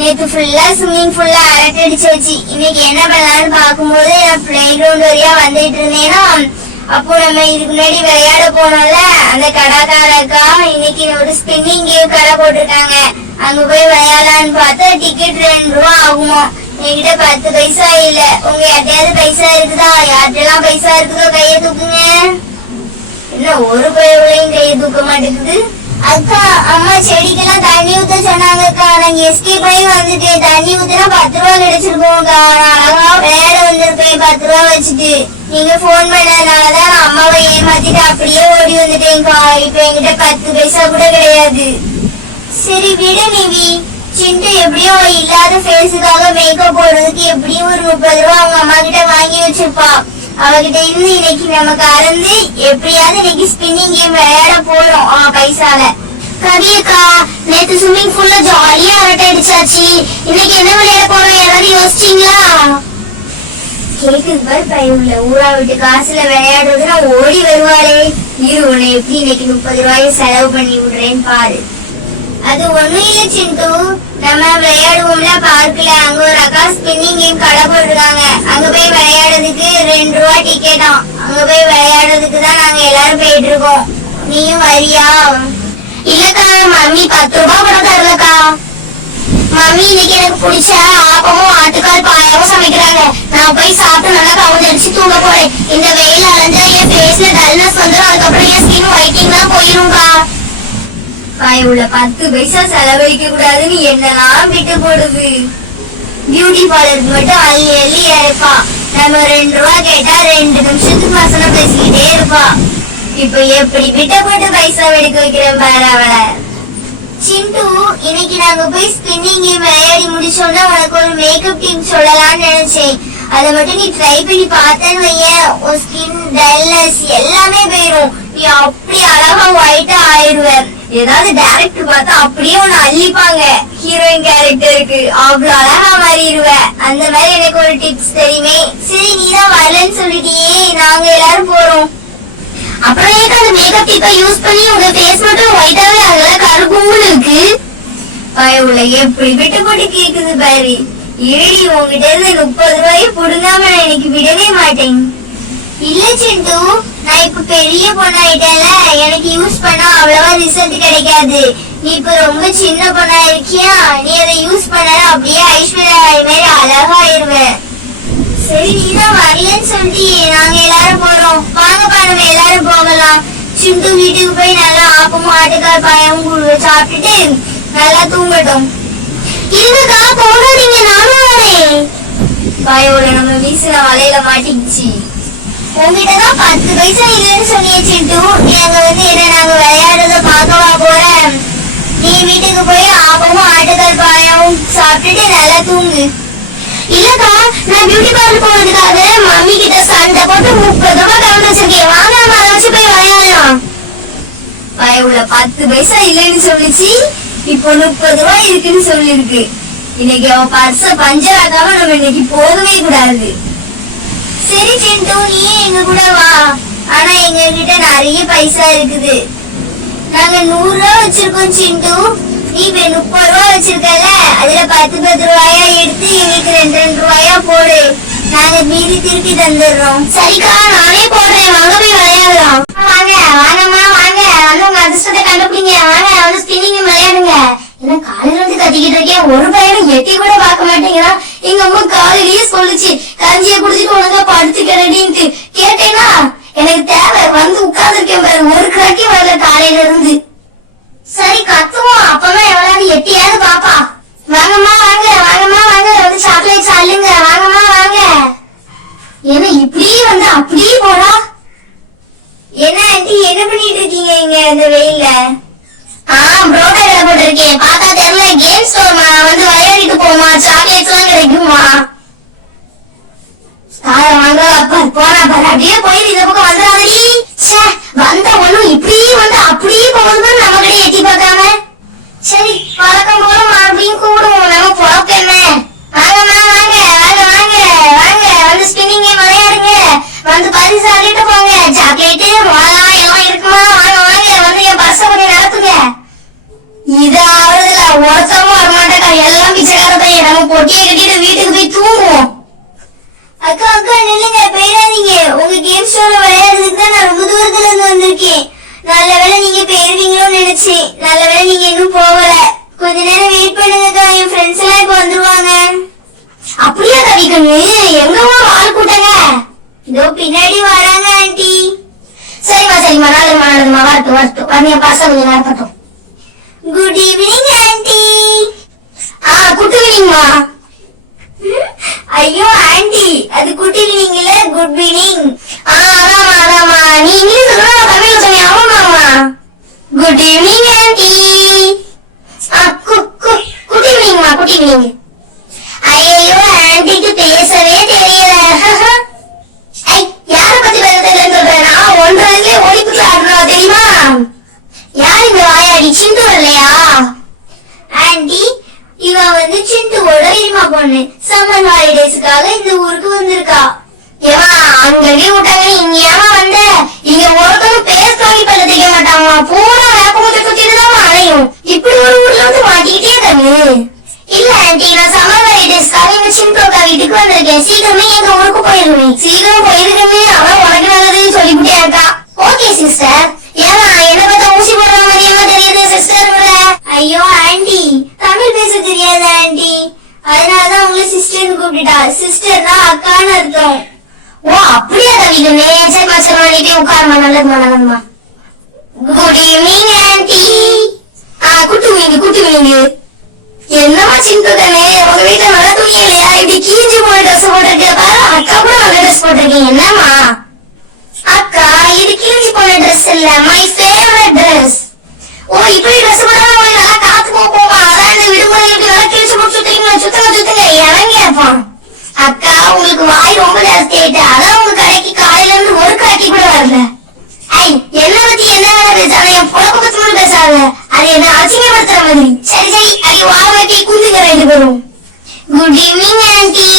நேத்து ஃபுல்லா ஸ்விம்மிங் ஃபுல்லா அரட்டடிச்சாச்சு. இன்னைக்கு என்ன பண்ணலாம்னு பாக்கும்போது நான் பிளே கிரவுண்ட் வழியா வந்துட்டு இருந்தேன்னா, அப்போ நம்ம இதுக்கு முன்னாடி விளையாட போனோம்ல அந்த கடைக்காரக்கா இன்னைக்கு ஒரு ஸ்பின்னிங் கேம் கடை போட்டிருக்காங்க. அங்க போய் விளையாடலான்னு பார்த்தா டிக்கெட் 2 ரூபா ஆகுமா. என்கிட்ட 10 பைசா இல்ல. உங்க யார்ட்டையாவது பைசா இருக்குதா? யார்ட்டெல்லாம் பைசா இருக்குதோ கைய தூக்குங்க. என்ன ஒரு பையனையும் கைய தூக்க மாட்டேங்குது. அக்கா, அம்மா செடிக்கெல்லாம் தண்ணி ஊத்த சொன்னாங்கக்கா. நாங்க எஸ்கேப் பண்ணி வந்துட்டேன். தண்ணி ஊத்தினா 10 ரூபா கிடைச்சிருக்கோம்க்கா. நான் அழகா விளையாட வந்திருப்பேன் 10 ரூபா வச்சுட்டு. நீங்க போன் பண்ணதுனாலதான் நான் அம்மாவை ஏமாத்திட்டு அப்படியே ஓடி வந்துட்டேன்க்கா. இப்ப என்கிட்ட 10 பைசா கூட கிடையாது. சரி விடு நிவி. சிண்டு எப்படியோ இல்லாத ஃபேஸுக்காக மேக்கப் போடுறதுக்கு எப்படியும் ஒரு 30 ரூபா அவங்க அம்மா கிட்ட வாங்கி வச்சிருப்பா. அவகிட்ட இருந்து இன்னைக்கு நமக்கு அறந்து எப்படியாவது இன்னைக்கு ஸ்பின்னிங் கேம் விளையாட போறோம் பைசால. கவியக்கா, நேத்து ஸ்விம்மிங் பூல்ல ஜாலியா அரட்டை அடிச்சாச்சு. இன்னைக்கு என்ன விளையாட போறோம் யாராவது யோசிச்சீங்களா? கேக்குது பாரு பையன்ல. ஊரா விட்டு காசுல விளையாடுறதுன்னா ஓடி வருவாளே. இரு உன்னை எப்படி இன்னைக்கு 30 ரூபாயை செலவு பண்ணி விடுறேன்னு பாரு. அது ஒண்ணும் இல்ல சிண்டு, நம்ம விளையாடுவோம்ல பார்க்கல. அங்க ஒரு அக்கா ஸ்பின்னிங் கேம் கடை போட்டிருக்காங்க. அங்க போய் விளையாடுறதுக்கு 2 ரூபா டிக்கெட்டாம். அங்க போய் விளையாடுறதுக்கு தான் நாங்க எல்லாரும் போயிட்டு இருக்கோம். நீயும் வரியா? இல்லக்கா, மம்மி 10 ரூபா கூட தரலக்கா. மம்மி இன்னைக்கு எனக்கு பிடிச்ச ஆப்பமும் ஆட்டுக்கால் பாயாவும் சமைக்கிறாங்க. நான் போய் சாப்பிட்டு நல்லா கவுந்தடிச்சு தூங்க போறேன். இந்த வெயில் அலைஞ்சா என் ஃபேஸ்ல டல்னஸ் வந்துடும். அதுக்கப்புறம் என் ஸ்கின் ஒயிட்டிங் தான் போயிரும்க்கா. உள்ள 10 பைசா செலவழிக்க கூடாதுன்னு என்னெல்லாம் விட்டு போடுது. பியூட்டி பார்லருக்கு மட்டும் அள்ளி அள்ளி இறப்பா. நம்ம 2 ரூபா கேட்டா 2 நிமிஷத்துக்கு வசனம் பேசிக்கிட்டே இருப்பா. இப்ப எப்படி விட்ட போட்டு பைசா எடுக்க வைக்கிறேன் பாரு அவளை. சிண்டு, இன்னைக்கு நாங்க போய் ஸ்பின்னிங் கேம் விளையாடி முடிச்சோம்னா உனக்கு ஒரு மேக்கப் டீம் சொல்லலாம்னு நினைச்சேன். அதை மட்டும் நீ ட்ரை பண்ணி பார்த்தேன்னு வையேன், உன் ஸ்கின் டல்னஸ் எல்லாமே போயிடும். நீ அப்படி அழகா ஒயிட்டா ஆயிடுவ. ஏதாவது டைரக்டர் பார்த்தா அப்படியே ஒண்ணு அள்ளிப்பாங்க. ஹீரோயின் கேரக்டருக்கு அவ்வளவு அழகா மாறிடுவ. அந்த மாதிரி எனக்கு ஒரு டிப்ஸ் தெரியுமே. சரி, நீதான் வரலன்னு சொல்லிட்டியே, நாங்க எல்லாரும் போறோம். அப்புறம் ஏன் அந்த மேக்கப் டிப்பை யூஸ் பண்ணி உங்க ஃபேஸ் மட்டும் ஒயிட்டாவே ஆகல, கருகும்னு இருக்கு. பயவுல எப்படி விட்டு போட்டு கேக்குது பாரு. ஏடி, உங்ககிட்ட இருந்து 30 ரூபாயை புடுங்காம நான் இன்னைக்கு விடவே மாட்டேன். இல்ல சிண்டு, நான் இப்ப பெரிய பொண்ணாயிட்டேன்ல, எனக்கு யூஸ் பண்ணா அவ்வளவா ரிசல்ட் கிடைக்காது. நீ இப்ப ரொம்ப சின்ன பொண்ணா இருக்கியா, நீ அதை யூஸ் பண்ண அப்படியே ஐஸ்வர்யா ராய் மாதிரி அழகாயிருவேன். சரி, நீதான் வரலன்னு சொல்லிட்டு நாங்க எல்லாரும் போறோம். வாங்கப்பா, நம்ம எல்லாரும் போகலாம். சிண்டு வீட்டுக்கு போய் நல்லா ஆப்பமும் ஆட்டுக்கால் பாயமும் சாப்பிட்டுட்டு நல்லா தூங்கட்டும். இருங்கக்கா, போகாதீங்க, நானும் வரேன். பாயோட நம்ம வீசுன வலையில மாட்டிக்கிச்சு. உங்ககிட்டதான் 10 பைசா இல்லைன்னு சொன்னியே சிண்டு. நீ அங்க வந்து என்ன நாங்க விளையாடுறத பாக்கவா போற? நீ வீட்டுக்கு போய் ஆப்பமும் ஆட்டுக்கால் பாயமும் சாப்பிட்டுட்டு நல்லா தூங்கு. இல்லக்கா, நான் பியூட்டி பார்லர் போனதுக்காக மம்மி கிட்ட சண்டை போட்டு 30 ரூபாய் கவுண்ட் வச்சிருக்கேன். வாங்க, நம்ம அதை வச்சு போய் விளையாடலாம். பயவுல 10 பைசா இல்லைன்னு சொல்லிச்சு, இப்போ 30 ரூபாய் இருக்குன்னு சொல்லிருக்கு. இன்னைக்கு அவன் பர்ஸ பஞ்சர் ஆக்காம நம்ம இன்னைக்கு போகவே கூடாது. சரி சிண்டு, நீ எங்க கூட வா. ஆனா எங்க கிட்ட நிறைய பைசா இருக்குது. நாங்க 100 ரூபா வச்சிருக்கோம் சிண்டு. நீ இப்ப 30 ரூபா வச்சிருக்கல, அதுல 10 ரூபாயா எடுத்து எங்களுக்கு 2 ரூபாயா போடு. நாங்க மீதி திருப்பி தந்துடுறோம். சரிக்கா, நானே போடுறேன். வாங்க போய் விளையாடலாம். வாங்க, வாங்கம்மா வாங்க. வந்து உங்க அதிர்ஷ்டத்தை கண்டுபிடிங்க. வாங்க, வந்து ஸ்பின்னிங் விளையாடுங்க. என்ன காலையில வந்து கத்திக்கிட்டு இருக்கேன், ஒரு பையனும் எட்டி கூட பார்க்க மாட்டேங்கிறான். எங்க அம்மா காலையிலேயே சொல்லுச்சு, கஞ்சியை குடிச்சிட்டு உனக்கா படுத்துக்கிறேன்ட்டு. கேட்டேன்னா எனக்கு தேவை வந்து உட்கார்ந்துருக்கேன் பாரு. ஒரு கிராக்கி வரல காலையில இருந்து. சரி, கத்துவோம். அப்பதான் எவ்வளவு எட்டியாவது பாப்பா. வாங்கம்மா வாங்க, வாங்கம்மா வாங்க. வந்து சாக்லேட் சாப்பிடுங்க. வாங்கம்மா வாங்க. ஏன்னா இப்படியே வந்து அப்படியே போறா. என்ன ஆண்டி, என்ன பண்ணிட்டு இருக்கீங்க இங்க இந்த வெயில்ல? புரோட்டா கடை போட்டிருக்கேன். பார்த்தா தெரியல, கேம் ஸ்டோர்மா. வந்து விளையாடிட்டு போமா, சாக்லேட்ஸ் எல்லாம் கிடைக்குமா? வாங்க அப்பா, போனா பாரு. அப்படியே போயிரு, இந்த பக்கம் வந்துடாதடி. வந்த ஒண்ணும் இப்படியே வந்து அப்படியே போகுதுன்னு நம்ம கிட்ட எட்டி பார்க்காம. சரி, பழக்கம் போல பொட்டியை கட்டிட்டு வீட்டுக்கு போய் தூங்குவோம். அக்கா அக்கா நில்லுங்க, போயிடாதீங்க. உங்க கேம் ஷோல விளையாடுறதுக்கு தான் நான் ரொம்ப தூரத்துல இருந்து வந்திருக்கேன். நல்ல வேளை நீங்க போயிருவீங்களோன்னு நினைச்சேன். நல்ல வேளை நீங்க இன்னும் போகல. கொஞ்ச நேரம் வெயிட் பண்ணுங்கக்கா, என் ஃப்ரெண்ட்ஸ் எல்லாம் இப்ப வந்துருவாங்க. அப்படியே கவிக்கண்ணு, எங்கம்மா ஆள் கூட்டங்க? இதோ பின்னாடி வராங்க ஆண்டி. சரிம்மா சரிம்மா, நல்லதுமா வரட்டும். வரணிய பாசா கொஞ்சம் நேரப்பட்டோம். Good evening aunty. குட் ஈவினிங்மா. ஐயோ ஆண்டி, அது குட் ஈவினிங் இல்ல, குட் ஈவினிங். அதாமா நீ இங்கிலீஷ் சொல்ற, தமிழ்ல சொன்னியா? ஆமாமா. Good evening aunty. குட் ஈவினிங்மா, குட் ஈவினிங். ஐயோ ஆண்டிக்கு பேசவே தெரியல. யார பத்தி பேச தெரியலன்னு சொல்றேன்? நான் 1.5 வயசுலயே ஒலிம்பிக்ல ஆடுறா தெரியுமா? யார் இந்த வாயாடி? சிந்து இல்லையா? ஆண்டி, இவன் வந்து சிண்டுவோட இனிமா பொண்ணு. சம்மர் ஹாலிடேஸ்க்காக இந்த ஊருக்கு வந்திருக்கா. ஏமா அங்க லீவ் விட்டாங்க, இங்க ஏமா வந்த? இங்க ஒருத்தரும் பேஸ் வாங்கி பல்ல தெரிய மாட்டாமா. பூரா வேப்பமுச்சை சுத்திட்டுதான் அலையும். இப்படி ஒரு ஊர்ல வந்து மாட்டிக்கிட்டே கண்ணு. இல்ல ஆண்டி, நான் சம்மர் ஹாலிடேஸ்க்காக எங்க சிண்டோக்கா வீட்டுக்கு வந்திருக்கேன். சீக்கிரமே எங்க ஊருக்கு போயிருவேன். சீக்கிரம் போயிருக்கமே, அவன் உனக்கு நல்லதுன்னு சொல்லிவிட்டேன்க்கா. Okay sister. ஏமா என்ன பார்த்தா ஊசி போடுற மாதிரியா தெரியுது சிஸ்டர்? ஐயோ ஆண்டி, தமிழ் பேச தெரியாது ஆண்டி, அதனாலதான் உங்களை சிஸ்டர்னு கூப்பிட்டுட்டா. சிஸ்டர்னா அக்கான்னு அர்த்தம். ஓ அப்படியே கவிக்கண்ணே. சரிமா நீ போய் உட்காருமா. நல்லதுமா. Good evening aunty. Good evening. என்னமா சிந்து தானே, உங்க வீட்டுல நல்ல துணி இல்லையா? இப்படி கீஞ்சி போய் ட்ரெஸ் போட்டிருக்க பாரு. அக்கா கூட நல்ல ட்ரெஸ் போட்டிருக்கீங்க. என்னமா அக்கா, இது கீஞ்சி போன ட்ரெஸ் இல்ல, மை ஃபேவரட் ட்ரெஸ். ஓ இப்படி ட்ரெஸ் போட்டா உங்களுக்கு நல்லா காத்து போவா. அதான் இந்த விடுமுறைகளுக்கு நல்லா கிழிச்சு போட்டு சுத்துங்க இறங்கியாப்பான். அக்கா உங்களுக்கு வாய் ரொம்ப ஜாஸ்தி ஆயிட்டு, அதான் உங்க கடைக்கு காலையில இருந்து ஒரு கடைக்கு கூட வரல. என்ன பத்தி என்ன வேலை பேசாத, என் பொழப்ப பத்தி மட்டும் பேசாத. அது என்ன அசிங்கப்படுத்துற மாதிரி. சரி அது வாங்கி குந்துங்க 2 பேரும். Good evening aunty.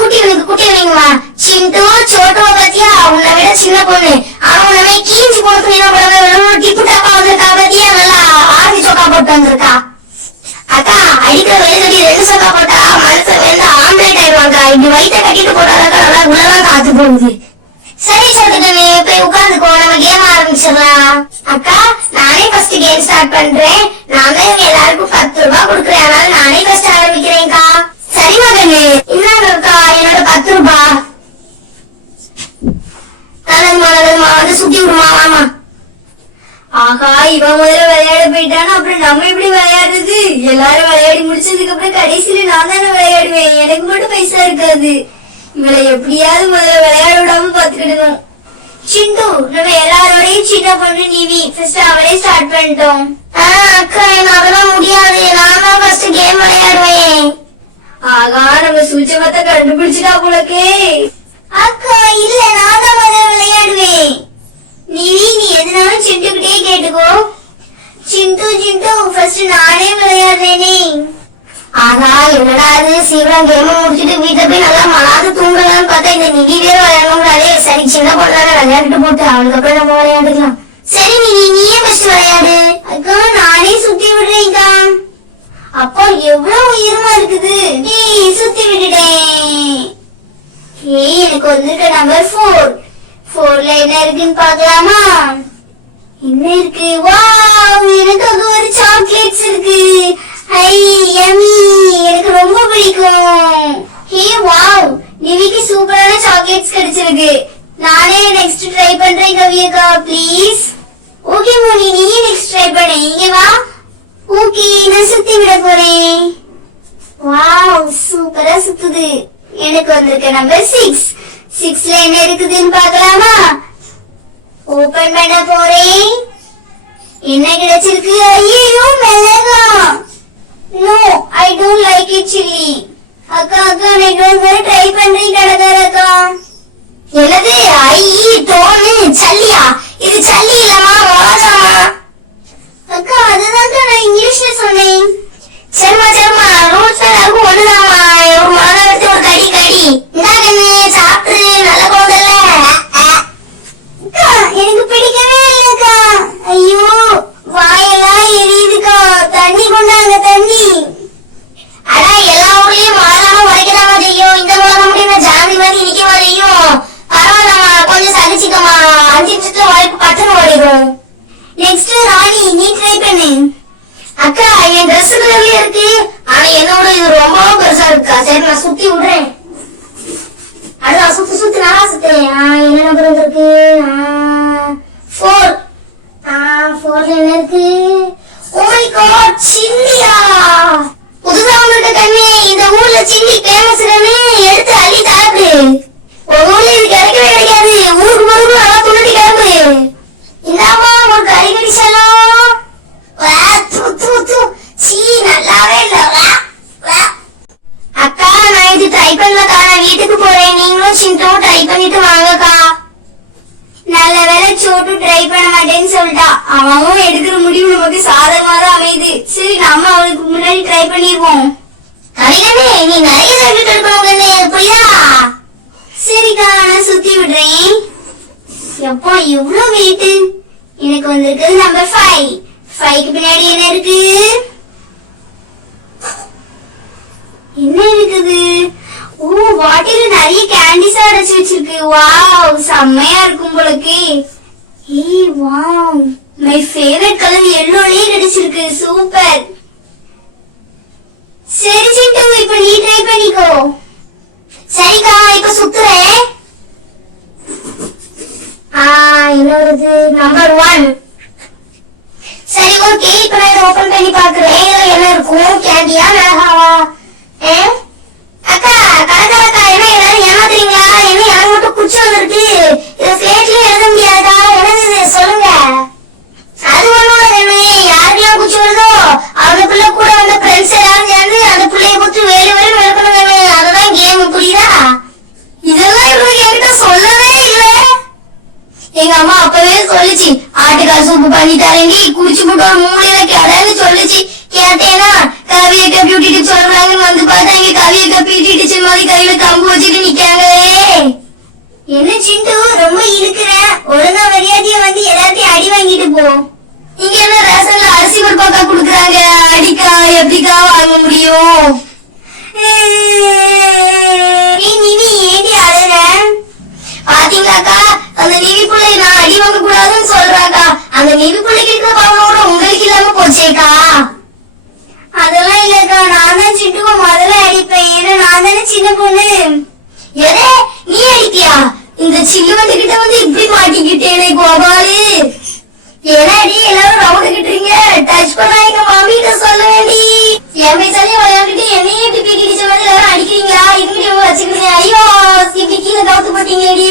குட்டி ஈவினிங்மா. சிண்டு சோட்டோவை பத்தியா? உன்னை விட சின்ன பொண்ணு, ஆனா உன்னை கீஞ்சி போட்டு என்ன போடாம டிப்பு டாப்பா வந்திருக்கா பத்தியா? நல்லா ஆரஞ்சு சோக்கா போட்டு வந்திருக்கா. அக்கா அடிக்கிற வெளியே கட்டி 2 சோக்கா போட்டா மனசை வந்து ஆம்லேட் ஆயிடுவாங்க. இப்படி வயிற்ற கட்டிட்டு போட்டாக்கா நல்லா உள்ளதான் காத்து போகுது. சரி சொல்லுங்க, போய் உட்காந்துக்கோ, நம்ம கேம் ஆரம்பிச்சிடலாம். அக்கா நானே ஃபர்ஸ்ட் கேம் ஸ்டார்ட் பண்றேன். நான் தான் இவங்க எல்லாருக்கும் 10 ரூபாய் கொடுக்குறேன், அதனால நானே ஃபர்ஸ்ட் ஆரம்பிக்கிறேன்க்கா. சரிமா கண்ணு, இந்தாங்கக்கா என்னோட 10 ரூபாய். நல்லதுமா வந்து சுத்தி விடுமா. வாமா. ஆகா, இவன் முதல்ல விளையாட போயிட்டானா, அப்புறம் நம்ம எப்படி விளையாடுறது? எல்லாரும் விளையாடி முடிச்சதுக்கு அப்புறம் கடைசியில நான் தானே விளையாடுவேன். எனக்கு மட்டும் பைசா இருக்காது. இவளை எப்படியாவது முதல்ல விளையாட விடாம பாத்துக்கிடணும். சிண்டு, நம்ம எல்லாரோடையும் சின்ன பொண்ணு நீவி ஃபர்ஸ்ட் அவளே ஸ்டார்ட் பண்ணிட்டோம். அக்கா அதெல்லாம் முடியாது, நான் தான் ஃபர்ஸ்ட் கேம் விளையாடுவேன். ஆகா, நம்ம சூட்சமத்தை கண்டுபிடிச்சிட்டா போலக்கே. அக்கா இல்ல, நான் தான் முதல்ல விளையாடுவேன். நீவி நீ எதுனாலும் சிண்டுகிட்டே கேட்டுக்கோ. சிண்டு ஃபர்ஸ்ட் நானே விளையாடுறேனே. ஆகா என்னடா அது, சீக்கிரம் கேம முடிச்சுட்டு வீட்டை போய் நல்லா மலாது தூங்கலாம்னு பார்த்தா இந்த நிதிவே விளையாடணும்னாலே. சரி சின்ன பொண்ணால விளையாட்டு போட்டு அவளுக்கு அப்புறம் நம்ம விளையாண்டுக்கலாம். சரி நீயே ஃபர்ஸ்ட் விளையாடு. அக்கா நானே சுத்தி விடுறேன்க்கா. அப்பா எவ்வளவு உயரமா இருக்குது. சுத்தி விட்டுட்டேன். எனக்கு வந்திருக்க நம்பர் 4. 4ல என்ன இருக்குன்னு பாக்கலாமா? என்ன இருக்கு? வாவ், எனக்கு அங்க ஒரு சாக்லேட்ஸ் இருக்கு. ஹை யம்மி, எனக்கு ரொம்ப பிடிக்கும். ஹே வாவ், நிவிக்கு சூப்பரான சாக்லேட்ஸ் கிடைச்சிருக்கு. நானே நெக்ஸ்ட் ட்ரை பண்றேன் கவியக்கா, ப்ளீஸ். ஓகே மோனி, நீயே நெக்ஸ்ட் ட்ரை பண்ணு. இங்க வா. ஓகே, நான் சுத்தி விட போறேன். வாவ், சூப்பரா சுத்துது. எனக்கு வந்திருக்க நம்பர் 6. 6ல என்ன இருக்குதுன்னு பாக்கலாமா? ஓபன் பண்ண போறேன். என்ன கிடைச்சிருக்கு? ஐயோ மிளகா. No, I don't like it chilli. அக்கா நான் இன்னொரு ட்ரை பண்றேன் கடைக்காரக்கா. என்னது? தோணு சல்லியா? இது சல்லி இல்லமா, மோசமா. அக்கா அதுதான் நான் இங்கிலீஷ்ல சொன்னேன். சரிமா ரூல்ஸ் எல்லாருக்கும் ஒண்ணுதாமா. ஒரு மிளகா எடுத்து ஒரு கடி இந்தாக்கண்ணு சாப்பிட்டு நல்ல குழந்தைல. அக்கா எனக்கு பிடிக்கவே இல்லக்கா. ஐயோ வாயெல்லாம் எரியுதுக்கா. தண்ணி கொண்டாங்க, தண்ணி. அடா எல்லா போறேன், நீங்களும் சிந்துவும் ட்ரை பண்ணிட்டு வாங்கக்கா. நல்ல வேளை சோட்டு ட்ரை பண்ண மாட்டேன்னு சொல்லிட்டா. அவன் எடுக்கிற முடிவு நமக்கு சாதகமா தான் அமையுது. சரி நம்ம அவளுக்கு முன்னாடி ட்ரை பண்ணிடுவோம். கவிகண்ணே, நீ நிறைய சப்ஜெக்ட் எடுக்கணும் கண்ணே, புரியா? சரிக்கா, நான் சுத்தி விடுறேன். எப்போ இவ்வளவு வெயிட்? எனக்கு வந்திருக்குது நம்பர் 5. 5க்கு பின்னாடி என்ன இருக்கு? என்ன இருக்குது? ஓ, வாட்டில நிறைய கேண்டிஸ் அடைச்சு வச்சிருக்கு. வாவ், செம்மையா இருக்கும் போலக்கு. ஏய் வாவ், மை ஃபேவரட் கலர் yellowலயே கிடைச்சிருக்கு. சூப்பர். சரி சிண்டு, இப்ப நீ ட்ரை பண்ணிக்கோ. சரிக்கா, இப்ப சுத்துறேன். இன்னொரு நம்பர் 1. சரி, ஓகே, இப்ப நான் இதை ஓபன் பண்ணி பாக்குறேன். இதுல என்ன இருக்கும்? கேண்டியா மிளகாவா? அக்கா, கடைக்காரக்கா, என்ன எல்லாரும் ஏமாத்துறீங்களா? என்ன எனக்கு மட்டும் குச்சி வந்திருக்கு? இதை ஸ்லேட்லயும் எழுத முடியாதா? என்னது சொல்லுங்க. அது ஒண்ணும் இல்லை, யாருக்கெல்லாம் குச்சி வருதோ அந்த பிள்ளை கூட வந்த ஃப்ரெண்ட்ஸ் எல்லாரும் சேர்ந்து அந்த பிள்ளைய குச்சி வேறு வேறு விளக்கணும். அதுதான் கேம், புரியுதா? இதெல்லாம் இவங்களுக்கு என்கிட்ட சொல்லவே இல்லை. எங்க அம்மா அப்பவே சொல்லிச்சு, ஆட்டுக்கால் சூப்பு பண்ணி தரேண்டி, குடிச்சு போட்டு ஒரு மூலையில கிடன்னு சொல்லிச்சு. கேட்டேனா, கவியக்கா பியூட்டி டிப்ஸ் சொல்றாங்கன்னு வந்து பார்த்தா இங்க கவியக்கா பியூட்டி டிப்ஸ் மாதிரி கையில கம்பு வச்சுட்டு நிக்காங்களே. என்ன சிண்டு, ரொம்ப இழுக்கிற? ஒழுங்கா மரியாதையா வந்து எல்லாத்தையும் அடி வாங்கிட்டு போ. இங்க என்ன ரேஷன்ல அரிசி பருப்பாக்கா குடுக்குறாங்க, அடிக்கா எப்படிக்கா வாங்க முடியும்? நிவி, ஏண்டி அழுற? பாத்தீங்களாக்கா, அந்த நிவி பிள்ளை நான் அடி வாங்க கூடாதுன்னு சொல்றாக்கா. அந்த நிவி பிள்ளைக்கு இருக்கிற பாவம் கூட உங்களுக்கு இல்லாம போச்சேக்கா. அதெல்லாம் இல்லக்கா, நான் தான் சிண்டுவை முதல்ல அடிப்பேன். ஏன்னா நான் தானே சின்ன பொண்ணு. எதே, நீ அடிப்பியா? இந்த சில்லுவண்டு கிட்ட வந்து இப்படி மாட்டிக்கிட்டேனே கோபாலு. ஏன்னாடி எல்லாரும் ரவுண்ட் கிட்டுறீங்க? டச் பண்ணா எங்க மாமிகிட்ட சொல்ல வேண்டி. என் பைசாலையும் விளையாண்டுட்டு என்னையே இப்படி பீட்டி அடிச்ச மாதிரி எல்லாரும் அடிக்கிறீங்களா? இதுக்கிட்ட வச்சுக்கிறீங்க. ஐயோ, இப்படி கீழே கவுத்து போட்டீங்களேடி.